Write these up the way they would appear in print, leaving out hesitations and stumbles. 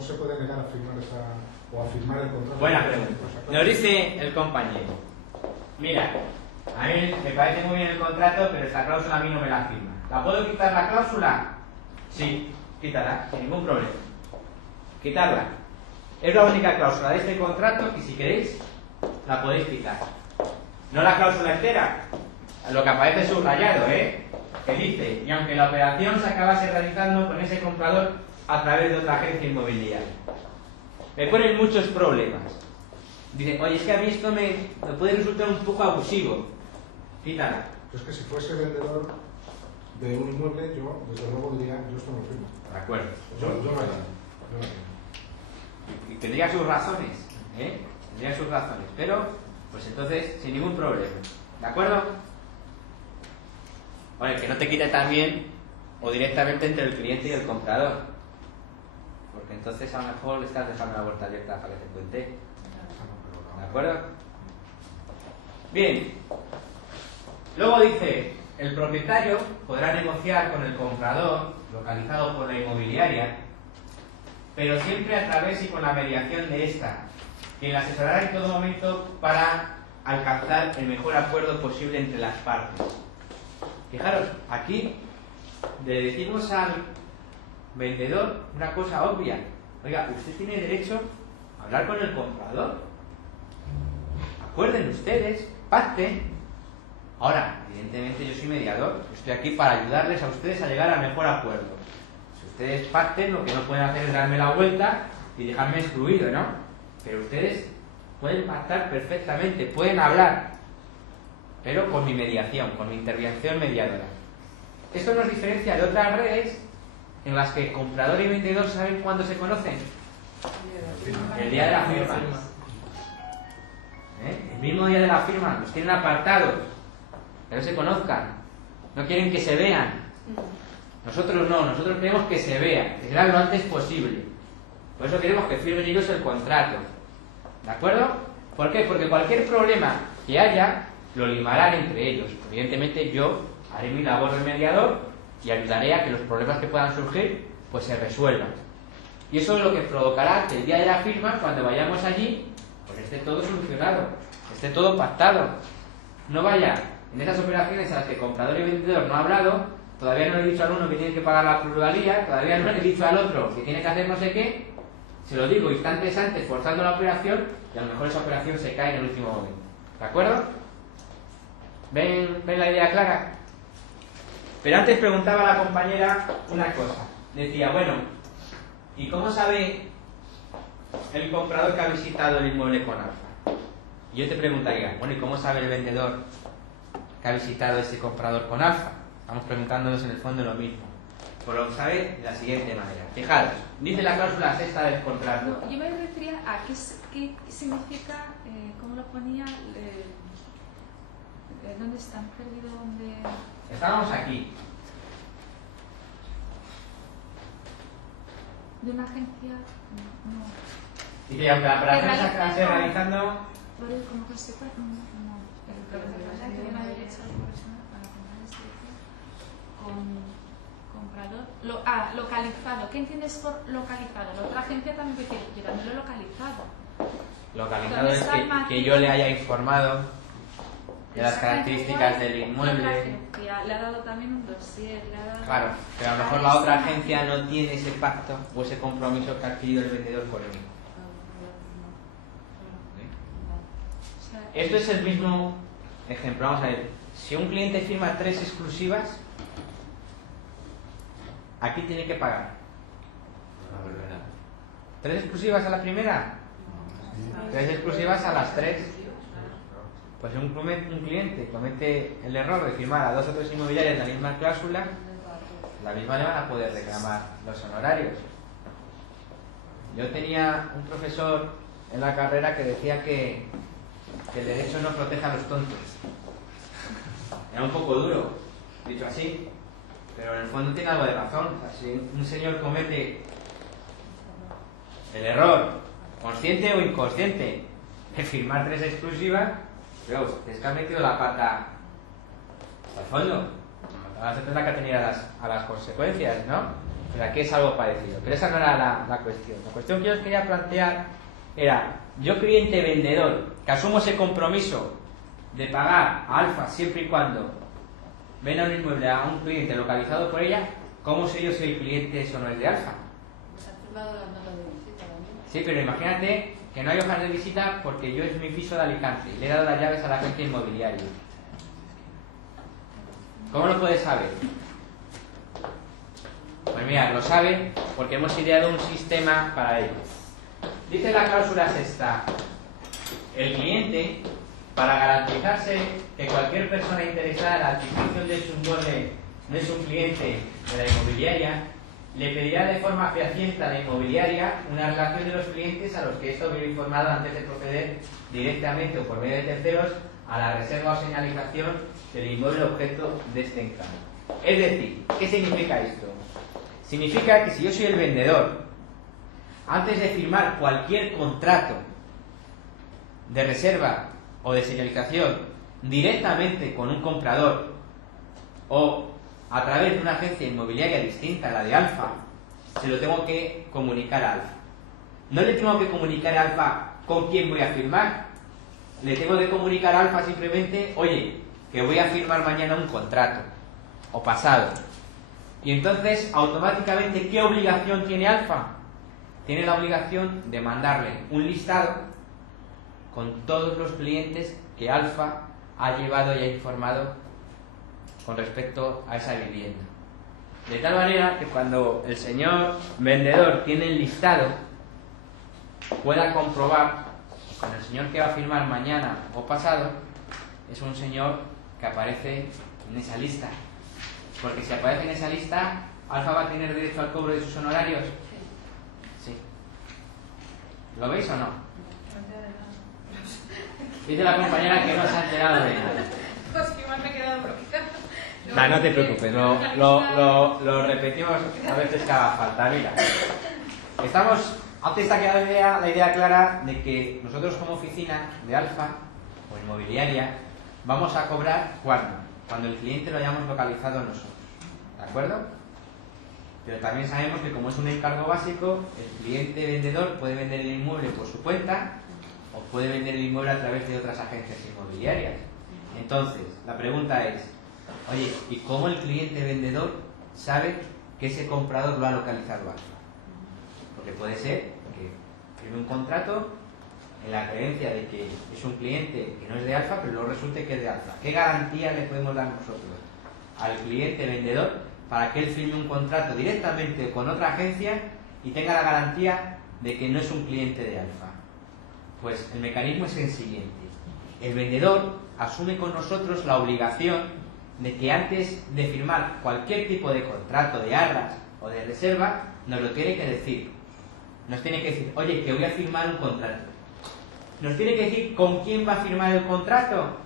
no se puede negar a firmar o a firmar el contrato. Buena pregunta. Nos dice el compañero: mira, a mí me parece muy bien el contrato, pero esta cláusula a mí no me la firma. ¿La puedo quitar la cláusula? Sí, quítala, sin ningún problema. Quitarla. Es la única cláusula de este contrato que, si queréis, la podéis quitar. No la cláusula entera, lo que aparece subrayado, que dice: y aunque la operación se acabase realizando con ese comprador a través de otra agencia inmobiliaria. Me ponen muchos problemas. Dicen: oye, es que a mí esto me puede resultar un poco abusivo. Quítala. Es que si fuese vendedor de un inmueble, yo desde luego diría: yo esto no lo firmo. De acuerdo. Yo no haría. Y tendría sus razones, tendría sus razones, pero pues entonces sin ningún problema, ¿de acuerdo? Bueno, que no te quite también o directamente entre el cliente y el comprador, porque entonces a lo mejor le estás dejando la puerta abierta para que te cuente, ¿de acuerdo? Bien, luego dice: el propietario podrá negociar con el comprador localizado por la inmobiliaria, pero siempre a través y con la mediación de esta, quien la asesorará en todo momento para alcanzar el mejor acuerdo posible entre las partes. Fijaros, aquí le decimos al vendedor una cosa obvia: oiga, usted tiene derecho a hablar con el comprador, acuerden ustedes, pacten. Ahora, evidentemente yo soy mediador, estoy aquí para ayudarles a ustedes a llegar al mejor acuerdo. Ustedes pacten, lo que no pueden hacer es darme la vuelta y dejarme excluido, ¿no? Pero ustedes pueden pactar perfectamente, pueden hablar, pero con mi mediación, con mi intervención mediadora. Esto nos diferencia de otras redes en las que comprador y vendedor saben cuándo se conocen. El día de la firma. El mismo día de la firma, los tienen apartados, que no se conozcan, no quieren que se vean. Nosotros no, nosotros queremos que se vea, que sea lo antes posible. Por eso queremos que firmen ellos el contrato. ¿De acuerdo? ¿Por qué? Porque cualquier problema que haya, lo limarán entre ellos. Evidentemente yo haré mi labor de mediador y ayudaré a que los problemas que puedan surgir, pues se resuelvan. Y eso es lo que provocará que el día de la firma, cuando vayamos allí, pues esté todo solucionado, esté todo pactado. No vaya en esas operaciones a las que comprador y vendedor no ha hablado. Todavía no le he dicho al uno que tiene que pagar la plusvalía, todavía no le he dicho al otro que tiene que hacer no sé qué. Se lo digo instantes antes, forzando la operación, y a lo mejor esa operación se cae en el último momento. ¿De acuerdo? ¿Ven la idea clara? Pero antes preguntaba a la compañera una cosa. Decía: bueno, ¿y cómo sabe el comprador que ha visitado el inmueble con Alfa? Y yo te preguntaría: bueno, ¿y cómo sabe el vendedor que ha visitado ese comprador con Alfa? Estamos preguntándonos en el fondo lo mismo. Pues lo sabe de la siguiente manera. Fijaros, dice la cláusula sexta del contrato. Yo me refería a qué significa, ¿cómo lo ponía? ¿Dónde están? ¿Perdido dónde? Estábamos aquí. ¿De una agencia? No. Dice: aunque la operación se acabase realizando... ¿Cómo que se puede? No. El propietario tiene derecho a la persona para comprar este con comprador. Localizado. ¿Qué entiendes por localizado? La otra agencia también dice: yo también lo he localizado. Localizado es que yo le haya informado de las características del inmueble. Le ha dado también un dossier. Claro, pero a lo mejor la otra agencia no tiene ese pacto o ese compromiso que ha adquirido el vendedor con él. Esto es el mismo ejemplo. Vamos a ver. Si un cliente firma 3 exclusivas, aquí tiene que pagar. 3 exclusivas a la primera, 3 exclusivas a las 3. Pues un cliente comete el error de firmar a 2 o 3 inmobiliarias la misma cláusula, la misma le van a poder reclamar los honorarios. Yo tenía un profesor en la carrera que decía que el derecho no protege a los tontos. Era un poco duro, dicho así, pero en el fondo tiene algo de razón. O sea, si un señor comete el error, consciente o inconsciente, de firmar 3 exclusivas, pero es que has metido la pata al fondo. Ahora se tendrá que atener a las consecuencias, ¿no? Pero aquí es algo parecido. Pero esa no era la cuestión. La cuestión que yo os quería plantear era, yo cliente vendedor, que asumo ese compromiso de pagar a Alfa siempre y cuando venda un inmueble a un cliente localizado por ella, ¿cómo sé yo si el cliente eso no es de Alfa? Pues han firmado las notas de visita también. Sí, pero imagínate que no hay hojas de visita porque yo es mi piso de Alicante y le he dado las llaves a la agencia inmobiliaria. ¿Cómo lo puedes saber? Pues mira, lo sabe porque hemos ideado un sistema para ello. Dice la cláusula sexta: el cliente, para garantizarse que cualquier persona interesada en la adquisición de su inmueble no es un cliente de la inmobiliaria, le pedirá de forma fehaciente a la inmobiliaria una relación de los clientes a los que ésta hubiera informado antes de proceder directamente o por medio de terceros a la reserva o señalización del inmueble objeto de este encargo. Es decir, ¿qué significa esto? Significa que si yo soy el vendedor, antes de firmar cualquier contrato de reserva o de señalización directamente con un comprador o a través de una agencia inmobiliaria distinta a la de Alfa, se lo tengo que comunicar a Alfa. No le tengo que comunicar a Alfa con quién voy a firmar. Le tengo que comunicar a Alfa simplemente, oye, que voy a firmar mañana un contrato o pasado. Y entonces, automáticamente, ¿qué obligación tiene Alfa? Tiene la obligación de mandarle un listado con todos los clientes que Alfa ha llevado y ha informado con respecto a esa vivienda. De tal manera que cuando el señor vendedor tiene el listado, pueda comprobar con el señor que va a firmar mañana o pasado, es un señor que aparece en esa lista. Porque si aparece en esa lista, Alfa va a tener derecho al cobro de sus honorarios. Sí. ¿Lo veis o no? Dice la compañera que no se ha enterado de nada. Pues que igual me he quedado bloqueada. No te preocupes, lo repetimos a veces que haga falta. Mira, antes ha quedado la idea clara de que nosotros como oficina de Alfa o inmobiliaria vamos a cobrar cuando el cliente lo hayamos localizado nosotros, ¿de acuerdo? Pero también sabemos que como es un encargo básico, el cliente vendedor puede vender el inmueble por su cuenta o puede vender el inmueble a través de otras agencias inmobiliarias. Entonces, la pregunta es, oye, ¿y cómo el cliente vendedor sabe que ese comprador lo ha localizado Alfa? Porque puede ser que firme un contrato en la creencia de que es un cliente que no es de Alfa, pero luego resulte que es de Alfa. ¿Qué garantía le podemos dar nosotros al cliente vendedor para que él firme un contrato directamente con otra agencia y tenga la garantía de que no es un cliente de Alfa? Pues el mecanismo es el siguiente. El vendedor asume con nosotros la obligación de que antes de firmar cualquier tipo de contrato de arras o de reserva, nos lo tiene que decir. Nos tiene que decir, oye, que voy a firmar un contrato. ¿Nos tiene que decir con quién va a firmar el contrato?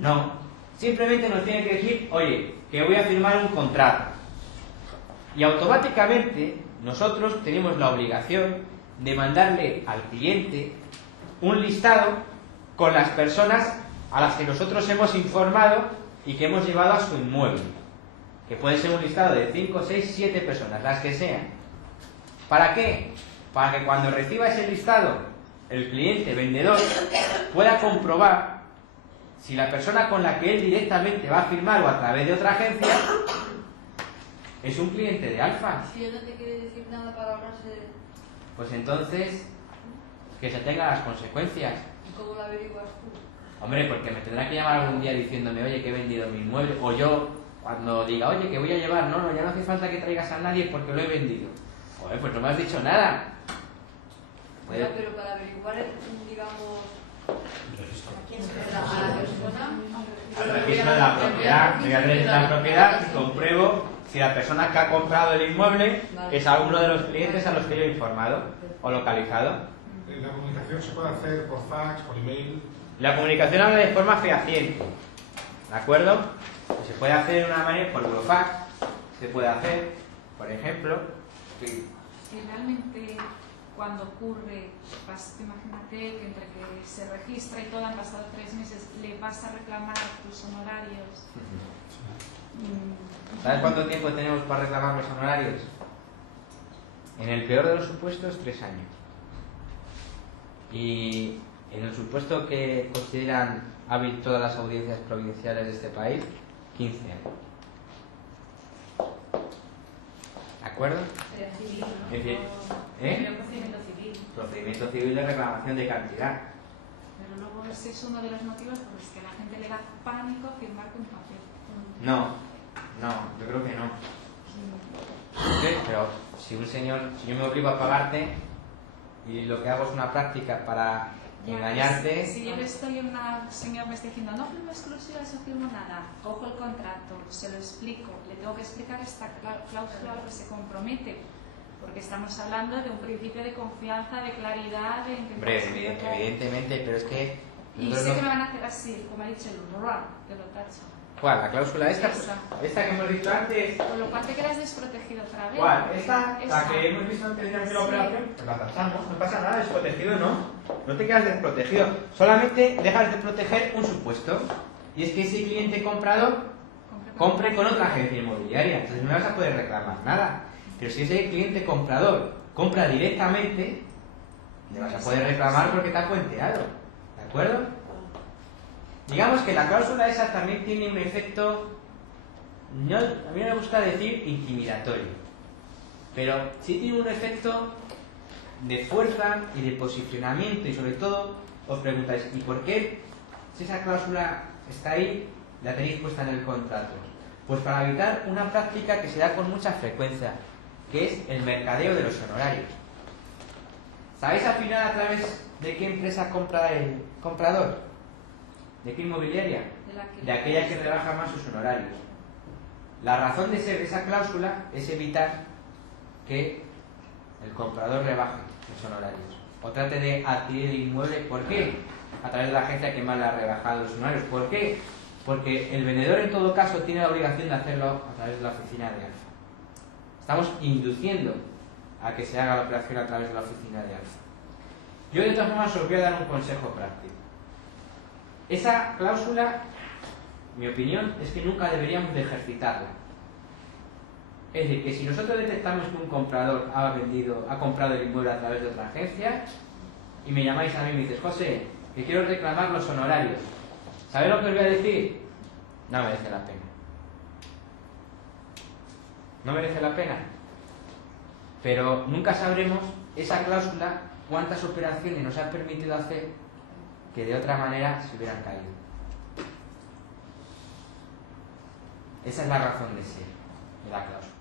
No. Simplemente nos tiene que decir, oye, que voy a firmar un contrato. Y automáticamente nosotros tenemos la obligación de mandarle al cliente un listado con las personas a las que nosotros hemos informado y que hemos llevado a su inmueble. Que puede ser un listado de 5, 6, 7 personas, las que sean. ¿Para qué? Para que cuando reciba ese listado, el cliente vendedor pueda comprobar si la persona con la que él directamente va a firmar o a través de otra agencia es un cliente de Alfa. Si él no te quiere decir nada para ahorrarse, Pues entonces, que se tengan las consecuencias. ¿cómo lo averiguas tú? Hombre, porque me tendrá que llamar algún día diciéndome, oye, que he vendido mi inmueble. O yo, cuando diga, oye, que voy a llevar, no, ya no hace falta que traigas a nadie porque lo he vendido. Joder, pues no me has dicho nada. Ya, pero para averiguar, digamos, ¿a quién se le da? ¿A la persona? Al registro de la propiedad, me voy al registro de la propiedad y compruebo si la persona que ha comprado el inmueble es alguno de los clientes a los que yo he informado o localizado. La comunicación se puede hacer por fax, por email. La comunicación habla de forma fehaciente, ¿de acuerdo? Se puede hacer de una manera por burofax, se puede hacer, por ejemplo, Y realmente cuando ocurre, imagínate que entre que se registra y todo han pasado 3 meses, le vas a reclamar tus honorarios. ¿sabes cuánto tiempo tenemos para reclamar los honorarios? En el peor de los supuestos, 3 años. Y en el supuesto que consideran hábil todas las audiencias provinciales de este país, 15 años. ¿De acuerdo? Sería civil, ¿no? Es decir, Sería un procedimiento civil. procedimiento civil de reclamación de cantidad. Pero luego ese es uno de los motivos por los que a la gente le da pánico firmarte un papel. No, yo creo que no. ¿Qué? Pero si yo me obligo a pagarte y lo que hago es una práctica para engañarte. Si yo le estoy a una señora me está diciendo no firmo exclusivas, no firmo nada, cojo el contrato, se lo explico, le tengo que explicar esta cláusula a lo que se compromete, porque estamos hablando de un principio de confianza, de claridad, de Hombre, evidentemente, pero es que... Y sé que me van a hacer así, como ha dicho el RUA, que lo tacho. ¿Cuál? ¿La cláusula esta? Esa. Esta que hemos visto antes. Con lo cual te quedas desprotegido otra vez. ¿Cuál? ¿Esta? Esa. La que hemos visto antes de hacer la Sí. operación. Pues la tachamos, no pasa nada, desprotegido no. No te quedas desprotegido. Solamente dejas de proteger un supuesto. Y es que ese cliente comprador compre con otra agencia inmobiliaria. Entonces no vas a poder reclamar nada. Pero si ese cliente comprador compra directamente, le vas a poder reclamar porque te ha puenteado. ¿De acuerdo? Digamos que la cláusula esa también tiene un efecto, a mí me gusta decir intimidatorio, pero sí tiene un efecto de fuerza y de posicionamiento, y sobre todo os preguntáis, ¿y por qué si esa cláusula está ahí, la tenéis puesta en el contrato? Pues para evitar una práctica que se da con mucha frecuencia, que es el mercadeo de los honorarios. ¿Sabéis al final a través de qué empresa compra el comprador? ¿De qué inmobiliaria? De aquella que rebaja más sus honorarios. La razón de ser de esa cláusula es evitar que el comprador rebaje los honorarios o trate de adquirir el inmueble. ¿Por qué? A través de la agencia que más le ha rebajado los honorarios. ¿Por qué? Porque el vendedor en todo caso tiene la obligación de hacerlo a través de la oficina de Alfa. Estamos induciendo a que se haga la operación a través de la oficina de Alfa. Yo de todas formas os voy a dar un consejo práctico. Esa cláusula, mi opinión, es que nunca deberíamos de ejercitarla. Es decir, que si nosotros detectamos que un comprador ha comprado el inmueble a través de otra agencia y me llamáis a mí y me dices, José, que quiero reclamar los honorarios, ¿sabéis lo que os voy a decir? No merece la pena. No merece la pena. Pero nunca sabremos esa cláusula cuántas operaciones nos ha permitido hacer que de otra manera se hubieran caído. Esa es la razón de ser de la cláusula.